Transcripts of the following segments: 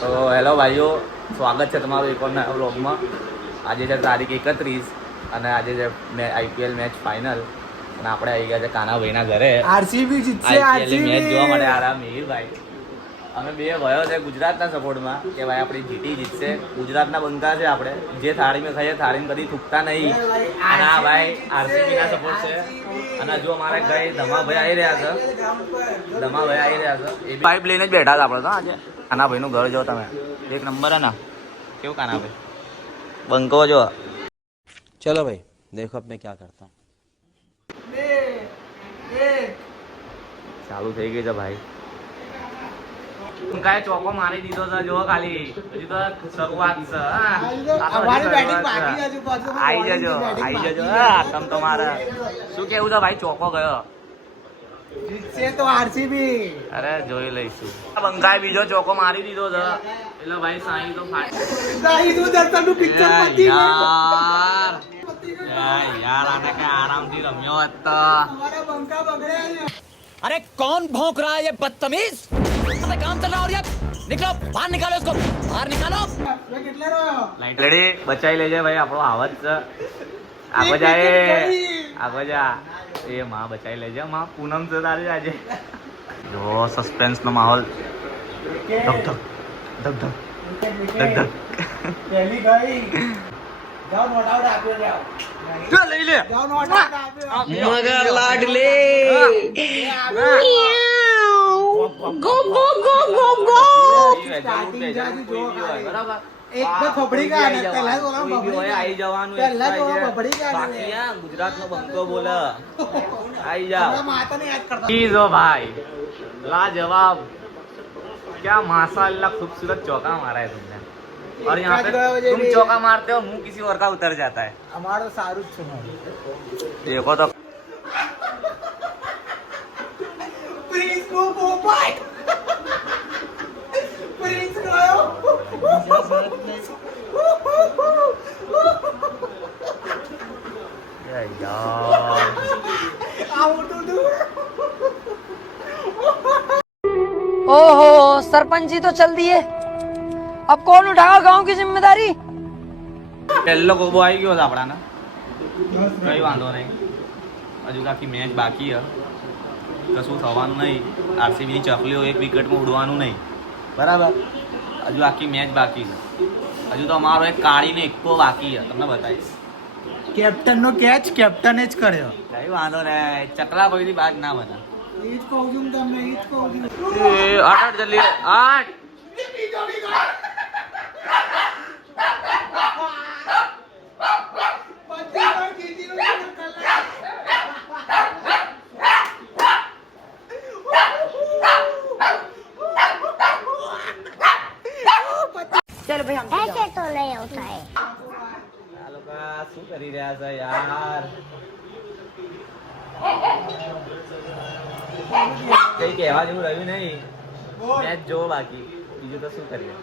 તો હેલો ભાઈઓ, સ્વાગત છે તમારું એક નવા વ્લોગમાં. આજે છે તારીખ 31 અને આજે છે આઈપીએલ મેચ ફાઇનલ અને આપણે આવી ગયા છે કાનાભાઈના ઘરે. આરસીબી જીતશે. આઈપીએલ મેચ જોવા માટે આરામ મિહિરભાઈ અમે બે ભયો છે ગુજરાતના સપોર્ટમાં કે ભાઈ આપણી જીટી જીતશે. ગુજરાતના બંકા છે આપણે, જે થાળીમાં ખાઈએ થાળીમાં કદી થૂકતા નહીં. અને આ ભાઈ આરસીબીના સપોર્ટ છે. અને જો અમારે ગઈ ધમાભાઈ આવી રહ્યા છે, ધમાભાઈ આવી રહ્યા છે. એ પાઇપ લઈને જ બેઠા હતા આપણે તો આજે. કાનાભાઈનું ઘર જો તમે, એક નંબર હે ને. કેવું કાનાભાઈ બંકો જો. चलो भाई देखो अब मैं क्या करता हूँ. ચાલુ થઈ ગઈ છે ભાઈ. કાંઈ ચોકો મારી દીધો છે જો ખાલી, હજી તો શરૂઆત છે. આઈ જજો તમ તમારે શું કેવું છે ભાઈ? ચોકો ગયો જીતશે તો આરસીબી. અરે જોઈ લઈશું. બંકાએ બીજો ચોકો મારી દીધો છે એટલે ભાઈ સાઈ તો યાર આને કઈ આરામથી રમ્યો હોત તો. अरे कौन भौंक रहा है ये बदतमीज? काम चल रहा है और ये निकलो बाहर निकालो इसको बाहर निकालो. રેડી બચાઈ લેજે ભાઈ, આપણો આવત છે. આગળ જાય આગળ જા. એ માં બચાઈ લેજે માં. પૂનમ છે તારી આજે. જો સસ્પેન્સ નો માહોલ. ધક ધક ધક ધક ધક ધક. પહેલી ગઈ. જાઓ નોટ આઉટ આપ્યો જાઓ. લઈ લે. જાઓ નોટ આઉટ આપ્યો. मगर लाडले go go go go go. Starting જાજી જો બરાબર. એક બે ખબડી ગયા ને પહેલા તો ઓલા કોઈ બી હોય આઈ જવાનું. પહેલા તો ઓલા બબડી ગયા બાકી આ ગુજરાતનો બંકો બોલે. આઈ ને જાઓ. માતાને યાદ કરતા. चीज़ो भाई लाजवाब. क्या माशाल्लाह खूबसूरत चौका मारा है तुमने. और यहाँ पे तुम चौका मारते हो मुंह किसी और का उतर जाता है. અમારો સારું જ છે મારું. देखो तो પ્રિન્સ નો પોપાઈ. પ્રિન્સ નો આયો. यार આવું તો દૂર. ओहो सरपंच जी तो चल दिए, अब कौन उठाएगा गांव की जिम्मेदारी? પહેલો ગોબો આવી ગયો છે આપણાને. કઈ વાંધો નહીં, હજુ આખી મેચ બાકી છે. કશું થવાનું નહીં. આરસીબીની ચકલીઓ એક વિકેટમાં ઉડવાનું નહીં. બરાબર. હજુ આખી મેચ બાકી છે. હજુ તો અમારો એક કાળીને એકો બાકી છે, તમને બતાવીશ. કેપ્ટન નો કેચ કેપ્ટને જ કર્યો. કઈ વાંધો નહીં, ચકલા કોઈની બાદ ના બના. ઈ જ કહું છું તમને, ઈ જ કહું છું. આઠ જલ્દી આઠ. चलो भाई हम ऐसे तो नहीं होता है। આ લોકો શું કરી રહ્યા છે યાર? કઈ કહેવા જેવું રહ્યું નહીં. મેચ જો બાકી, બીજું તો શું કરીએ.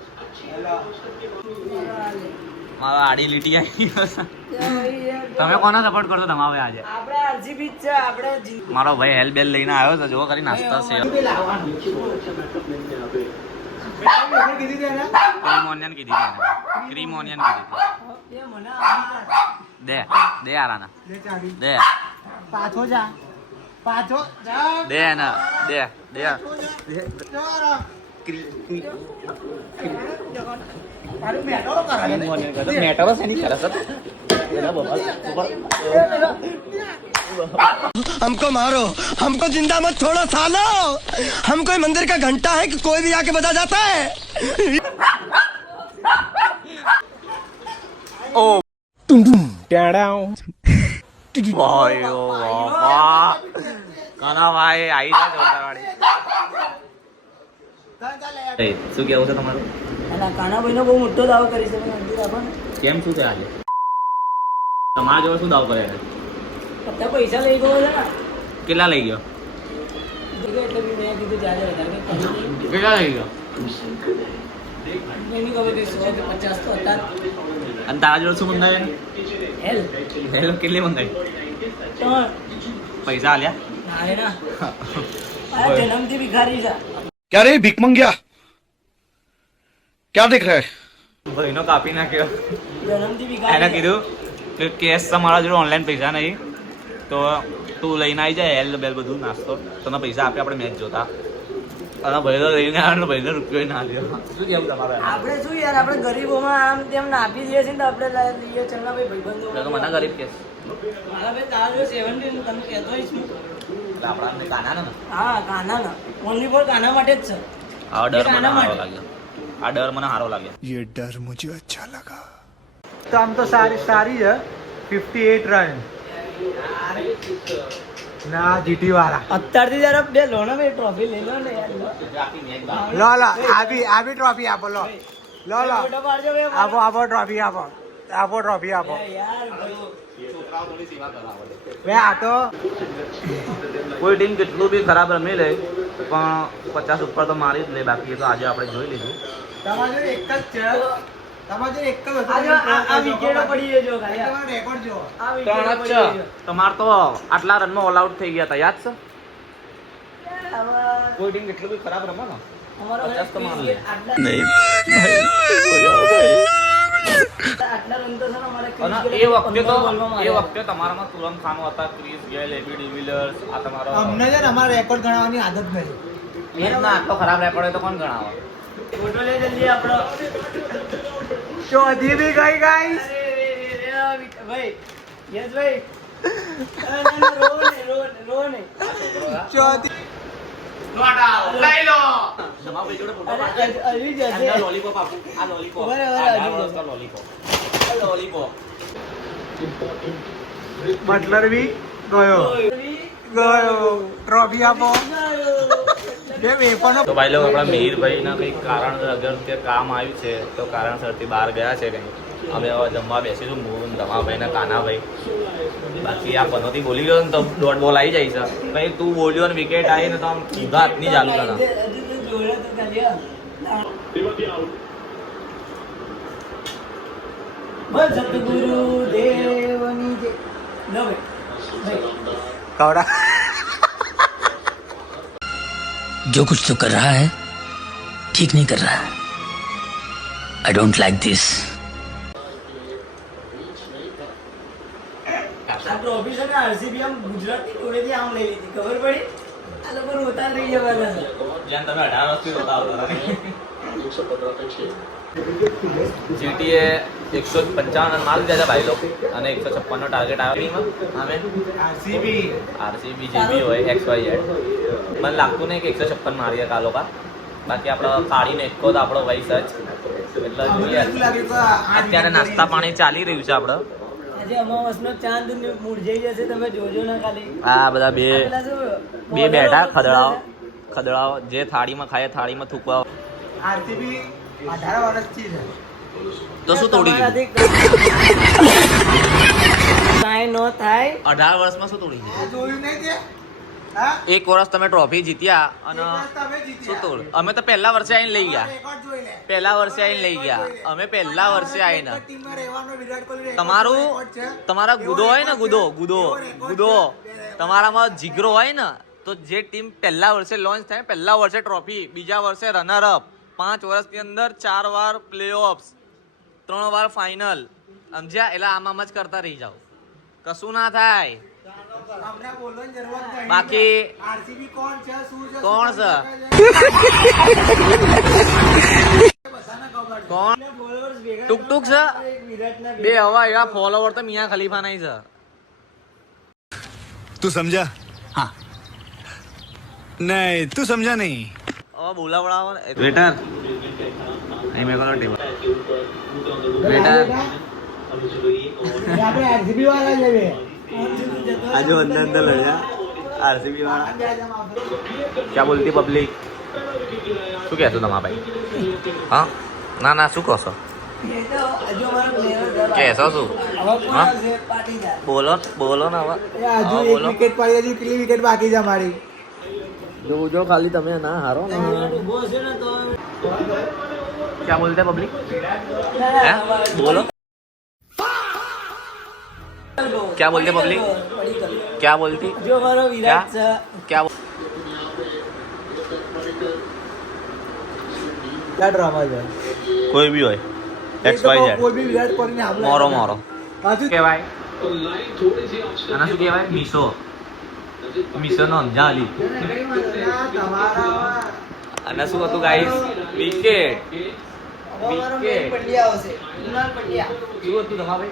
મારો આડી લીટી આવી ગયો છે. તમે કોનો સપોર્ટ કરશો તમારે આજે? આપણે આરસીબી છે. આપણે મારો ભાઈ હેલ બેલ લઈને આવ્યો છે, જો કરી નાસ્તા છે. કીધી દે ને. ક્રીમ ઓનિયન કીધી મને. ક્રીમ ઓનિયન કીધી. દે દે આરાના લે ચાવી. દે પાછો જા. પાછો જા. દે ને દે દે. જા. તારું મેટરો કરાવે ને. મેટરો છે નહીં કરે हमको मारो, हमको जिंदा मत छोड़ो सालो. हम कोई मंदिर का घंटा है कि कोई भी आके बजा जाता है. ओ કાના ભાઈ આવી જા જોરદારવાળી. શું કેવું છે તમારું? કાનાભાઈનો બહુ મોટો દાવો કરી છે. મંદિર આપો ને. કેમ શું છે આજે તમારા જોડે શું દાવ કરે? બધા પૈસા લઈ ગયો છે ને. કેટલા લઈ ગયો? એટલે બી મેં કીધું જાજે વધારે કેટલા લઈ ગયો? એની ખબર નહીં 100 કે 50 તો હતા. અને તારા જોડે શું મંગાવે? હેલ કેટલી મંગાવી? તો પૈસા આલ્યા? ના ના આ જન્મથી ભિખારી છે. क्या रे भिक मंगिया, क्या दिख रहा है? ભાઈનો કાપી નાખ્યો. જન્મથી બી એને કીધું કે કેશ તમારા જોડે ઓનલાઈન પૈસા નહીં તો તું લઈને આવી જાય એલ બેલ બધું નાસ્તો તને પૈસા આપે આપણે મેચ જોતા અને ભાઈ તો લઈને આવ્યો ભાઈને રૂપિયો ના લ્યો. શું કેવું તમારે? આપણે શું યાર આપણે ગરીબોમાં આમ તેમ આપી દઈએ છીએ ને તો આપણે લઈએ ચલના ભાઈ ભાઈબંધો તો મને ગરીબ કેસ મારા ભાઈ તારા જો 17 તમે કહેતો હોઈશ ને એટલે આપણા કાના ને હા કાના ના ઓનલી ફોર કાના માટે જ છે આ ડર મને કાના સારો માટે. લાગ્યો. આ ડર મને સારો લાગ્યો. ये डर मुझे अच्छा लगा. તો આમ તો સારી છે 58 રન ના જીટી વાળા અત્યારથી જરા બે લો ને ભાઈ ટ્રોફી લઈ લો ને યાર આખી મેચ બહાર. લો લો આ બી ટ્રોફી આપો લો લો લો ફોટો પાડજો ભાઈ આપો ટ્રોફી આપો ટ્રોફી આપો યાર ભાઈ છોકરાઓ થોડી સેવા કરાવો. બે આ તો કોઈ ટીમ કેટલું બી ખરાબ રમી લે પણ 50 ઉપર તો મારી જ લે બાકી એ તો આજે આપણે જોઈ લીધું. તમારે એક જ છે તમારે એક જ આ વિકેટો પડી છે જો ખાલી રેકોર્ડ જો આ ત્રણ વિકેટો જ છે. તમાર તો આટલા રનમાં ઓલ આઉટ થઈ ગયા હતા યાદ છે? કોઈ ટીમ કેટલું બી ખરાબ રમે ને 50 તો માર લે. આટલા રન તો છે ને અમારે અને એ વખતે તમારામાં તુરંત ખાનો હતા, ક્રિસ ગેલ, એબી ડિવિલિયર્સ, આ તમારો અમને છે ને અમારા રેકોર્ડ ગણવાની આદત નહીં એ જ ના આટલો ખરાબ રેકોર્ડ હોય તો કોણ ગણાવે? ફોટો લઈ જલ્દી આપણો ચોધી બી ગઈ ગાઈસ ભાઈ યસ ભાઈ રો ને ચોધી જમાભાઈ જોડે ફોટો અરે પાડજે. અલી જશે આ લોલીપોપ આપું. આ લોલીપોપ. બરાબર, આ આવી 10 જશે. વર્ષનો લોલીપોપ. આ લોલીપોપ. બટલર બી ગયો ટ્રોફી આપો બે વેપનો તો ભાઈ લોકો આપણા મિહિરભાઈના કંઈક કારણસર અગર તે કામ આવ્યું છે તો કારણસરથી બહાર ગયા છે કંઈ. અમે હવે જમવા બેસીશું હું રમાભાઈ ને કાનાભાઈ. બાકી આ પનોતી બોલી ગયો ને તો દોઢ બોલ આવી જાય છે. ભાઈ તું બોલ્યો ને વિકેટ આવી ને તો આમ સીધા હાથની ચાલુ કરે. જોડે તો ખાલી બસ સતગુરુ દેવની જય લો ભાઈ કવડા जो कुछ तो कर रहा है ठीक नहीं कर रहा है आई डोंट लाइक दिस આ ટ્રોફી છે ને આરસીબી આમ ગુજરાતની જોડેથી આમ લઈ લીધી ખબર પડી આ લોકો રોતા રહી જવાના છે જેમ તમે 18 વર્ષથી રોતા આવતા જીટીએ 155 રન મારી દીધા છે ભાઈ લોકો અને 156 નો ટાર્ગેટ આવ્યો અમે આરસીબી આરસીબી જે બી હોય XYZ મને લાગતું નહીં કે 156 મારીએ આ લોકો. બાકી આપણે કાઢીને એકો તો આપણો વયસ જ એટલે જોઈએ. અત્યારે નાસ્તા પાણી ચાલી રહ્યું છે આપણે. આજે અમાવસનો ચાંદ મૂરઝાઈ જશે તમે જોજો ના ખાલી આ બધા બે પેલા શું બેઠા ખદડાઓ જે થાળીમાં ખાય થાળીમાં થૂકવા. આરસીબી 18 વર્ષથી છે તો શું તોડી દીધું? કાંઈ નો થાય 18 વર્ષમાં શું તોડી દીધું? જોયું નહીં તે હા એક વર્ષ તમે ટ્રોફી જીત્યા અને તમે શું જીત્યા તોડ? અમે તો પહેલા વર્ષે આવીને લઈ ગયા. રેકોર્ડ જોઈ લે પહેલા વર્ષે આવીને લઈ ગયા અમે પહેલા વર્ષે આવીને. ટીમમાં રહેવાનો વિરાટ કોહલી તમારું તમારા ગુદો હોય ને ગુદો તમારામાં જીગરો હોય ને તો જે ટીમ પહેલા વર્ષે લોન્ચ થાય પહેલા વર્ષે ટ્રોફી, બીજા વર્ષે રનર અપ, 5 વર્ષની અંદર 4 વાર પ્લે ઓફ્સ, 3 વાર ફાઇનલ. સમજ્યા? એટલે આમ જ કરતા રહી જાઓ, કશું ના થાય. આપણે બોલવાની જરૂર નહીં બાકી આરસીબી કોણ છે શું છે કોણ છે? કોણ followers ભેગા ટુક છે? વિરાટના બે હવા એવા ફોલોવર તો મિયા ખલીફા નહીં છે. तू समझा? हाँ नहीं तू समझा नहीं. હવે બોલાવડાવો ને વેટર અહીં મેં કહો ટેબલ વેટર આપણે આરસીબી વાળા લેવે આજો અંદર લે જા આરસીબી વાળા ક્યાં બોલતી પબ્લિક શું કહેશો તમારા ભાઈ? હા ના ના શું કહો છો? એ તો હજુ અમારો player છે. કહેશો શું? હવે કોણ હા? આવશે? પાટીદાર. બોલો ને હવે. હજુ હા, એક બોલો. વિકેટ પાડી હજી કેટલી વિકેટ બાકી છે અમારી જો ખાલી તમે ના હારો ને વિરાટ ઊભો હશે ને તો ક્યાં બોલતે પબ્લિક? ના, ના, હે? બોલો પડી क्या बोलते पब्लिक? गયો. क्या बोलती? જો અમારો વિરાટ છે क्या ડ્રામા છે કોઈ બી હોય એક્સ વાય ઝેડ કોઈ બી વિરાટ કોહલીને હાફ મોરો મોરો હજુ કહેવાય આના શું કહેવાય મીસો નો અંજાલી અને શું હતું ગાઈસ વિકેટ શું હતું તમારે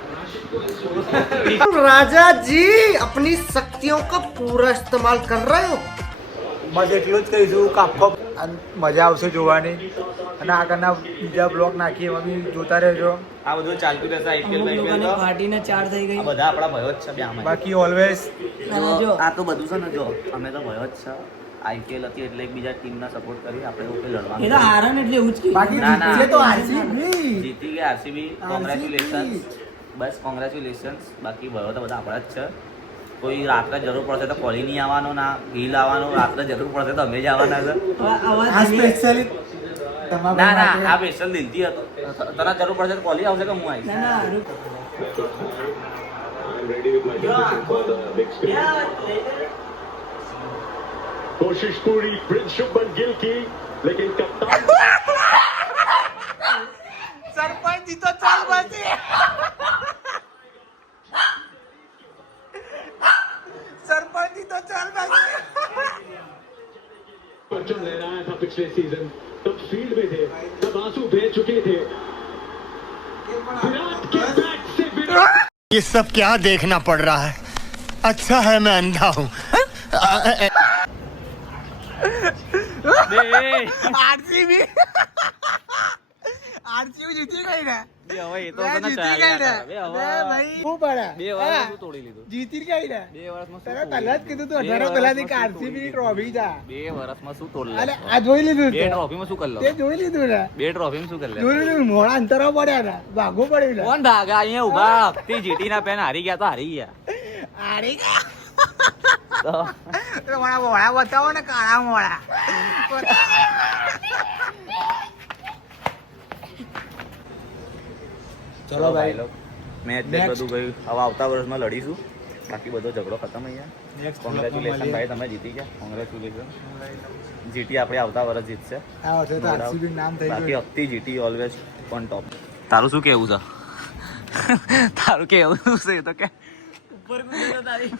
राजा जी अपनी शक्तियों का पूरा इस्तेमाल कर रहे हो બસ એટલું જ કહીશું કે આખો મજા આવશે જોવાની અને આગળના બીજા બ્લોગ નાખીએ એમાં બી જોતા રહેજો. આ બધું ચાલતું રહેશે આઈપીએલ પાર્ટીને 4 થઈ ગઈ. આ બધા આપણા ભયો જ છે બે આમાં બાકી ઓલવેઝ આ તો બધું છે ને જો અમે તો ભયો જ છે આઈપીએલ હતી એટલે એકબીજા ટીમના સપોર્ટ કરી આપણે એવું કંઈ લડવાનું એ તો હારણ એટલે એવું જ કીધું. બાકી ના, ના. જીતીએ તો આરસીબી. જીતી ગયા આરસીબી કોંગ્રેચ્યુલેશન્સ બસ કોંગ્રેચ્યુલેશન્સ બાકી ભયો તો બધા આપણા જ છે કોઈ રાત્રે જરૂર પડશે તો કોહલી નહીં આવવાનો ના ગિલ આવવાનો રાત્રે જરૂર પડશે તો અમે જ આવવાના છે આ સ્પેશિયલી તમારા ના ના માટે. આ સ્પેશિયલ દિલથી હતો તને જરૂર પડશે તો કોહલી આવશે કે હું આવીશ ના ના कोशिश पूरी प्रिंस शुभमन गिल की लेकिन कप्तान સરપંચ જીતો ચાલ બાજી સરપંચ જીતો ચાલ બાજી परचम लहराया था पिछले सीजन तब फील्ड में थे तब आंसू बह चुके थे विराट के बैट से विराट ये सब क्या देखना पड़ रहा है अच्छा है मैं अंधा हूँ આરસીબી જીતી ગઈ ને હવે એ તો બે તને જીતી ચાલ્યા ગઈ ને. કરે. હવે બે ભાઈ શું પડે? બે વર્ષ શું તોડી લીધું જીતી ગઈ ને 2 વર્ષમાં તને શું પહેલા જ કીધું તું 18 પહેલાથી કે આરસીબી ની ટ્રોફી જા 2 વર્ષમાં શું તોડ અલે આ જોઈ લીધું બે તે. ટ્રોફીમાં શું કરી લો તે જોઈ લીધું ને 2 ટ્રોફીમાં શું કરી લે જોઈ લીધું મોડા અંતરો પડ્યા ને ભાગવું પડ્યું ને કોણ ભાગા અહીંયા ઉભા હકતી જીટી ના પેન હારી ગયા તો હારી ગયા અરે તો મારા મોડા બતાવો ને કાળા મોડા ચલો ભાઈ મેચ Next. બધું ગયું હવે આવતા વર્ષમાં લડીશું બાકી બધો ઝઘડો ખતમ અહીંયા Next કોંગ્રેચ્યુલેશન vlog માં ભાઈ તમે જીતી ગયા કોંગ્રેચ્યુલેશન જીટી આપણે આવતા વર્ષ જીતશે આ વખતે તો આરસીબી નામ થઈ બાકી ગયું હકતી જીટી ઓલવેઝ ઓન ટોપ તારું શું કેવું છે તારું કેવું છે એ તો કે ઉપર તારી